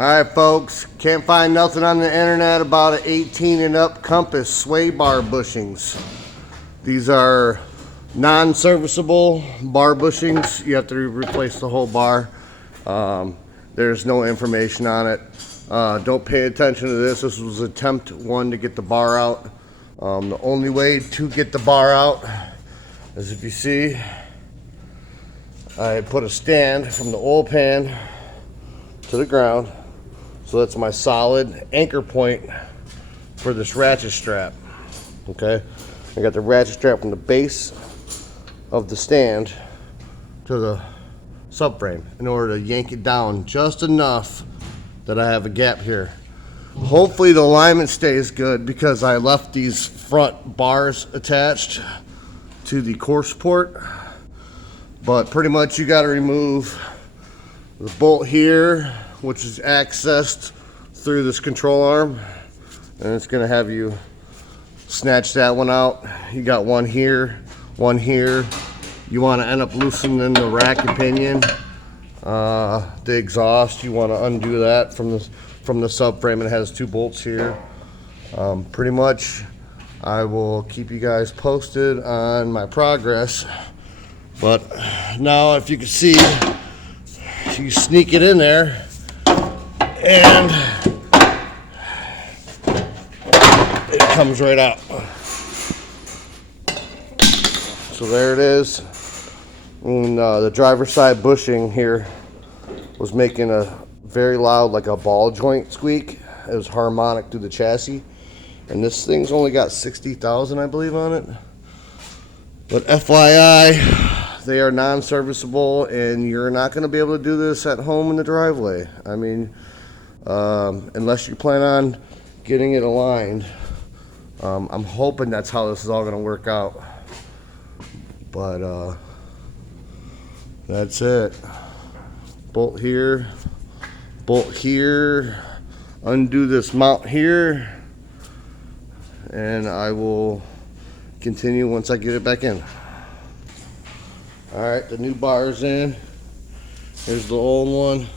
Alright folks, can't find nothing on the internet about an 18 and up compass swaybar bushings. These are non-serviceable bar bushings. You have to replace the whole bar. There's no information on it. Don't pay attention to this. This was attempt one to get the bar out. The only way to get the bar out is, if you see, I put a stand from the oil pan to the ground. So that's my solid anchor point for this ratchet strap. Okay, I got the ratchet strap from the base of the stand to the subframe in order to yank it down just enough that I have a gap here. Hopefully the alignment stays good, because I left these front bars attached to the core support. But pretty much you got to remove the bolt here, which is accessed through this control arm, and it's going to have you snatch that one out. You got one here, one here. You want to end up loosening the rack and pinion. The exhaust, you want to undo that from the subframe. It has two bolts here. Pretty much I will keep you guys posted on my progress. But now, if you can see, you sneak it in there and it comes right out. So there it is. And the driver's side bushing here was making a very loud, like a ball joint squeak. It was harmonic through the chassis. And this thing's only got 60,000, I believe, on it. But FYI, they are non-serviceable, and you're not going to be able to do this at home in the driveway. I mean, unless you plan on getting it aligned. I'm hoping that's how this is all going to work out. But that's it. Bolt here, undo this mount here, and I will continue once I get it back in. Alright, the new bar's in. Here's the old one.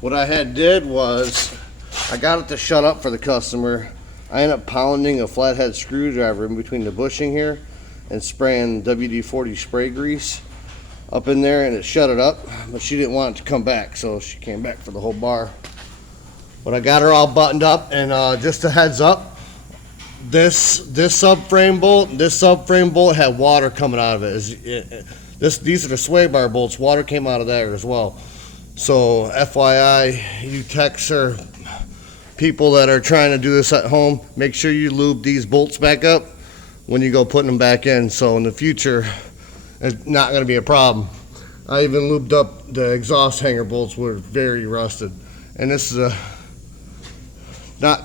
What I did was, I got it to shut up for the customer. I ended up pounding a flathead screwdriver in between the bushing here and spraying WD-40 spray grease up in there, and it shut it up. But she didn't want it to come back, so she came back for the whole bar. But I got her all buttoned up, and just a heads up, this subframe bolt had water coming out of it. These are the sway bar bolts. Water came out of there as well. So FYI, you techs or people that are trying to do this at home, make sure you lube these bolts back up when you go putting them back in, so in the future it's not going to be a problem. I even lubed up the exhaust hanger bolts, were very rusted, and this is a not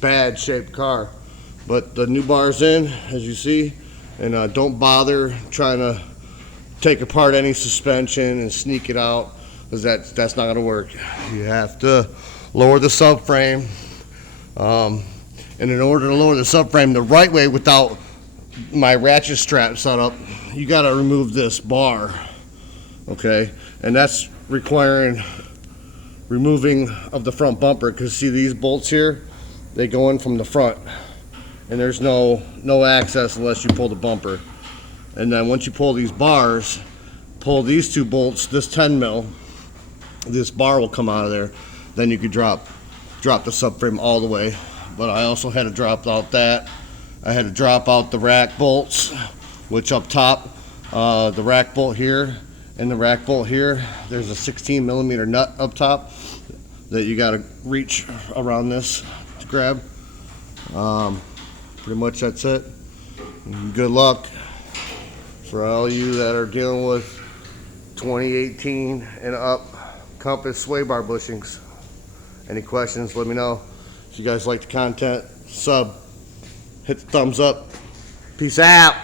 bad shaped car. But the new bar's in, as you see, and don't bother trying to take apart any suspension and sneak it out, because that's not going to work. You have to lower the subframe, and in order to lower the subframe the right way without my ratchet strap set up, you got to remove this bar, okay? And that's requiring removing of the front bumper, because see these bolts here, they go in from the front, and there's no access unless you pull the bumper. And then once you pull these bars, pull these two bolts, this 10 mil, this bar will come out of there. Then you could drop the subframe all the way. But I also had to drop out that. I had to drop out the rack bolts, which up top, the rack bolt here and the rack bolt here, there's a 16 millimeter nut up top that you got to reach around this to grab. Pretty much that's it. Good luck for all you that are dealing with 2018 and up compass sway bar bushings. Any questions, let me know. If you guys like the content, sub, hit the thumbs up. Peace out.